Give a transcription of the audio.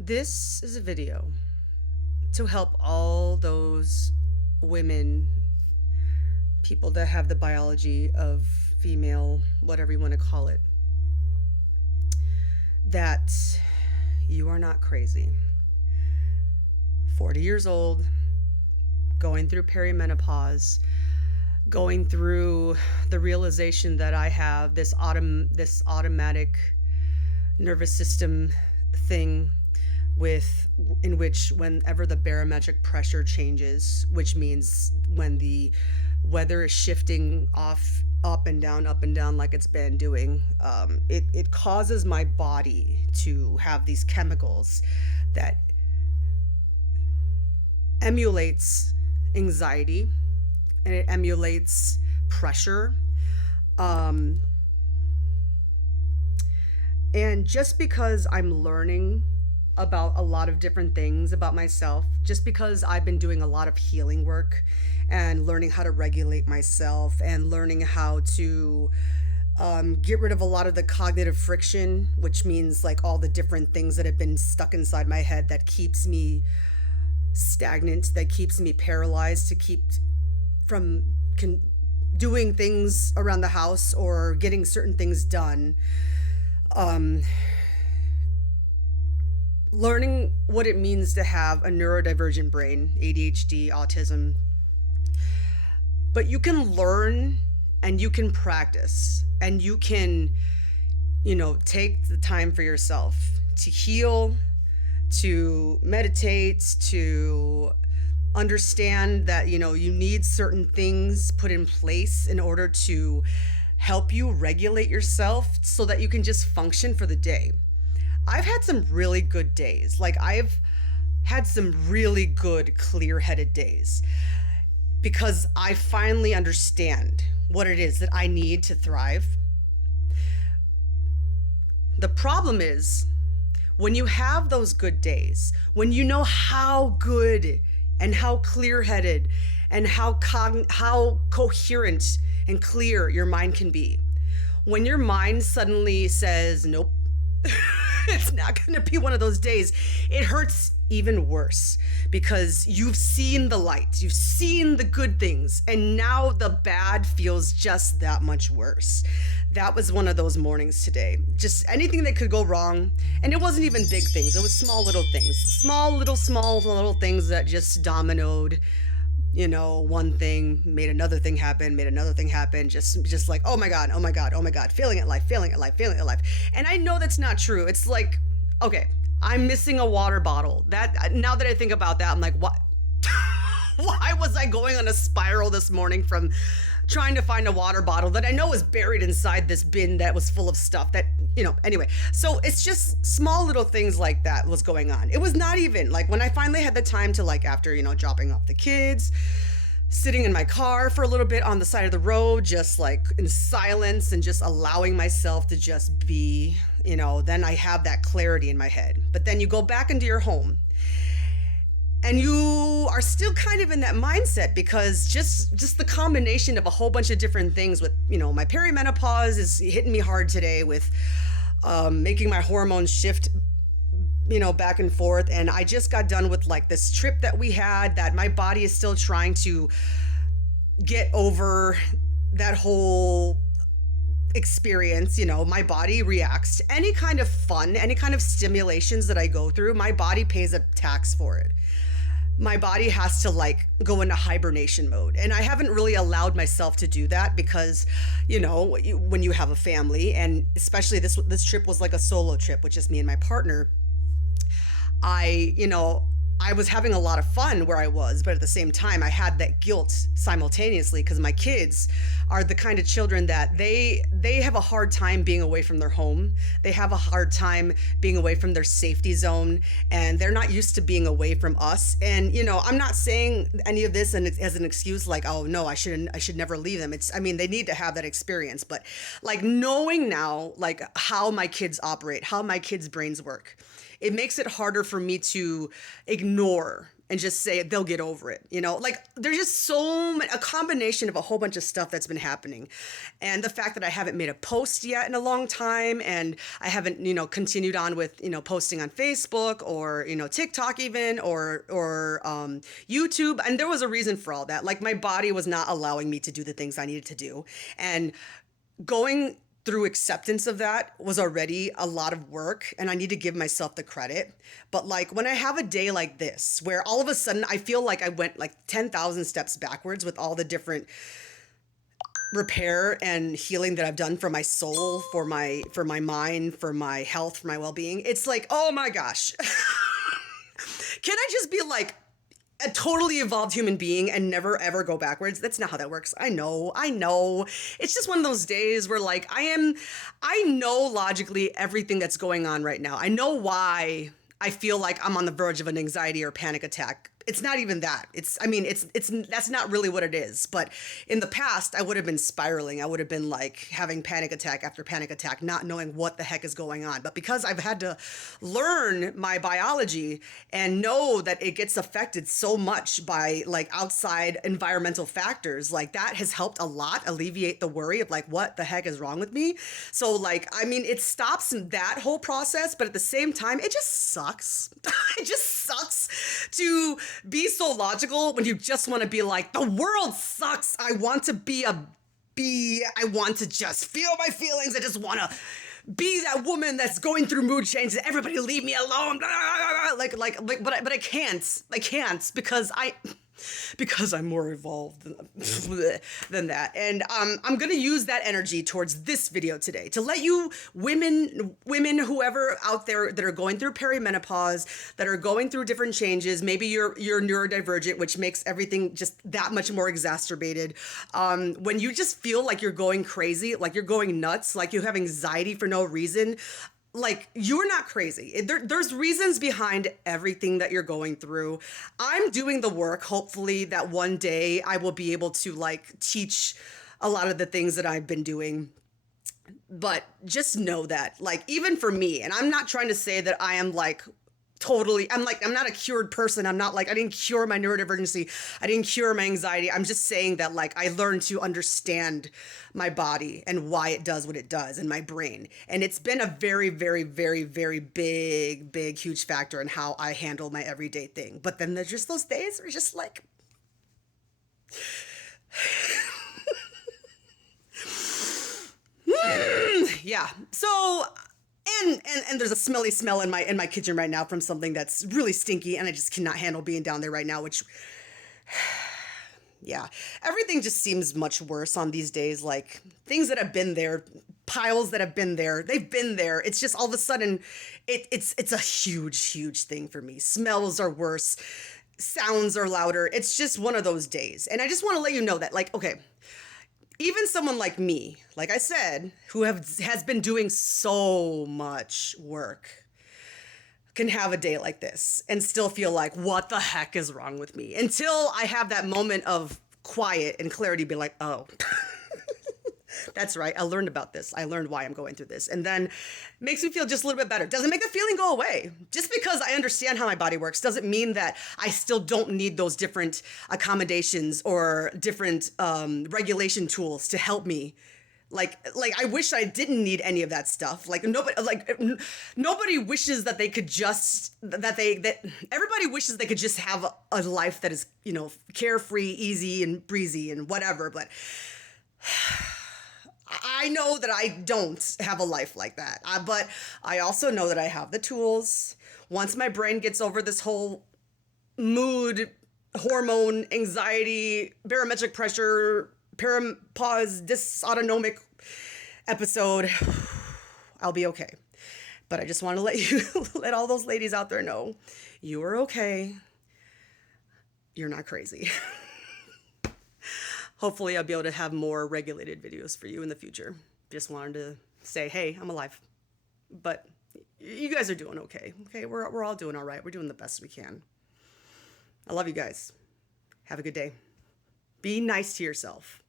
This is a video to help all those women, people that have the biology of female, whatever you want to call it, that you are not crazy. 40 years old, going through perimenopause, going through the realization that I have this automatic nervous system thing in which whenever the barometric pressure changes, which means when the weather is shifting up and down like it's been doing, it causes my body to have these chemicals that emulates anxiety, and it emulates pressure. um, and just because I'm learning about a lot of different things about myself, just because I've been doing a lot of healing work and learning how to regulate myself and learning how to get rid of a lot of the cognitive friction, which means like all the different things that have been stuck inside my head that keeps me stagnant, that keeps me paralyzed, to keep from doing things around the house or getting certain things done. Um, Learning what it means to have a neurodivergent brain, ADHD, autism. But you can learn and you can practice and you can, take the time for yourself to heal, to meditate, to understand that, you need certain things put in place in order to help you regulate yourself so that you can just function for the day. I've had some really good days. Like, I've had some really good, clear headed days because I finally understand what it is that I need to thrive. The problem is when you have those good days, when you know how good and how clear headed and how coherent and clear your mind can be, when your mind suddenly says, nope, it's not going to be one of those days, it hurts even worse because you've seen the light, you've seen the good things, and now the bad feels just that much worse. That was one of those mornings today. Just anything that could go wrong, and it wasn't even big things, it was small little things, small little things that just dominoed. One thing made another thing happen, just like, oh my God, oh my God, oh my God, failing at life, failing at life, failing at life. And I know that's not true. It's like, okay, I'm missing a water bottle. That, now that I think about that, I'm like, what? Why was I going on a spiral this morning from trying to find a water bottle that I know is buried inside this bin that was full of stuff that, anyway. So it's just small little things like that was going on. It was not even like when I finally had the time to, like, after, dropping off the kids, sitting in my car for a little bit on the side of the road, just like in silence and just allowing myself to just be, then I have that clarity in my head. But then you go back into your home and you are still kind of in that mindset because just the combination of a whole bunch of different things with, my perimenopause is hitting me hard today with making my hormones shift, back and forth. And I just got done with like this trip that we had that my body is still trying to get over that whole experience. My body reacts to any kind of fun, any kind of stimulations that I go through. My body pays a tax for it. My body has to like go into hibernation mode. And I haven't really allowed myself to do that because, when you have a family, and especially this trip was like a solo trip with just me and my partner, I was having a lot of fun where I was, but at the same time, I had that guilt simultaneously because my kids are the kind of children that they have a hard time being away from their home. They have a hard time being away from their safety zone, and they're not used to being away from us. And, I'm not saying any of this as an excuse, like, oh no, I should never leave them. They need to have that experience, but like knowing now, like how my kids operate, how my kids' brains work, it makes it harder for me to ignore and just say they'll get over it. You know, like there's just so many, a combination of a whole bunch of stuff that's been happening. And the fact that I haven't made a post yet in a long time, and I haven't, you know, continued on with, you know, posting on Facebook or, you know, TikTok even, or YouTube. And there was a reason for all that. Like my body was not allowing me to do the things I needed to do. And going through acceptance of that was already a lot of work, and I need to give myself the credit. But like when I have a day like this where all of a sudden I feel like I went like 10,000 steps backwards with all the different repair and healing that I've done for my soul, for my mind, for my health, for my well-being, it's like, oh my gosh. Can I just be like a totally evolved human being and never ever go backwards? That's not how that works. I know. It's just one of those days where like I know logically everything that's going on right now. I know why I feel like I'm on the verge of an anxiety or panic attack. It's not even that. It's that's not really what it is. But in the past, I would have been spiraling. I would have been like having panic attack after panic attack, not knowing what the heck is going on. But because I've had to learn my biology and know that it gets affected so much by like outside environmental factors, like that has helped a lot alleviate the worry of like, what the heck is wrong with me? So like, I mean, it stops that whole process, but at the same time, it just sucks. It just sucks to be so logical when you just want to be like, the world sucks. I want to be a bee. I want to just feel my feelings. I just want to be that woman that's going through mood changes. Everybody leave me alone. But I can't. I can't because I'm more evolved than that. And I'm going to use that energy towards this video today to let you women, whoever out there that are going through perimenopause, that are going through different changes, maybe you're neurodivergent, which makes everything just that much more exacerbated. When you just feel like you're going crazy, like you're going nuts, like you have anxiety for no reason, like you're not crazy. There's reasons behind everything that you're going through. I'm doing the work. Hopefully that one day I will be able to like teach a lot of the things that I've been doing. But just know that like, even for me, and I'm not trying to say that I am like totally, I'm not a cured person. I'm not like, I didn't cure my neurodivergency. I didn't cure my anxiety. I'm just saying that like, I learned to understand my body and why it does what it does in my brain. And it's been a very, very, very, very big, huge factor in how I handle my everyday thing. But then there's just those days where it's just like, yeah. So, and there's a smelly smell in my kitchen right now from something that's really stinky, and I just cannot handle being down there right now, which, yeah, everything just seems much worse on these days. Like things that have been there, piles that have been there, they've been there. It's just all of a sudden, it's a huge thing for me. Smells are worse, sounds are louder. It's just one of those days. And I just want to let you know that, like, okay, even someone like me, like I said, who has been doing so much work, can have a day like this and still feel like, what the heck is wrong with me? Until I have that moment of quiet and clarity, be like, oh, that's right. I learned about this. I learned why I'm going through this. And then makes me feel just a little bit better. Doesn't make the feeling go away. Just because I understand how my body works doesn't mean that I still don't need those different accommodations or different regulation tools to help me. Like I wish I didn't need any of that stuff. Nobody wishes that they could just, everybody wishes they could just have a life that is, you know, carefree, easy and breezy and whatever. But I know that I don't have a life like that. But I also know that I have the tools. Once my brain gets over this whole mood, hormone, anxiety, barometric pressure, perimenopause, dysautonomic episode, I'll be okay. But I just want to let all those ladies out there know, you are okay. You're not crazy. Hopefully I'll be able to have more regulated videos for you in the future. Just wanted to say, hey, I'm alive. But you guys are doing okay. Okay, we're all doing all right. We're doing the best we can. I love you guys. Have a good day. Be nice to yourself.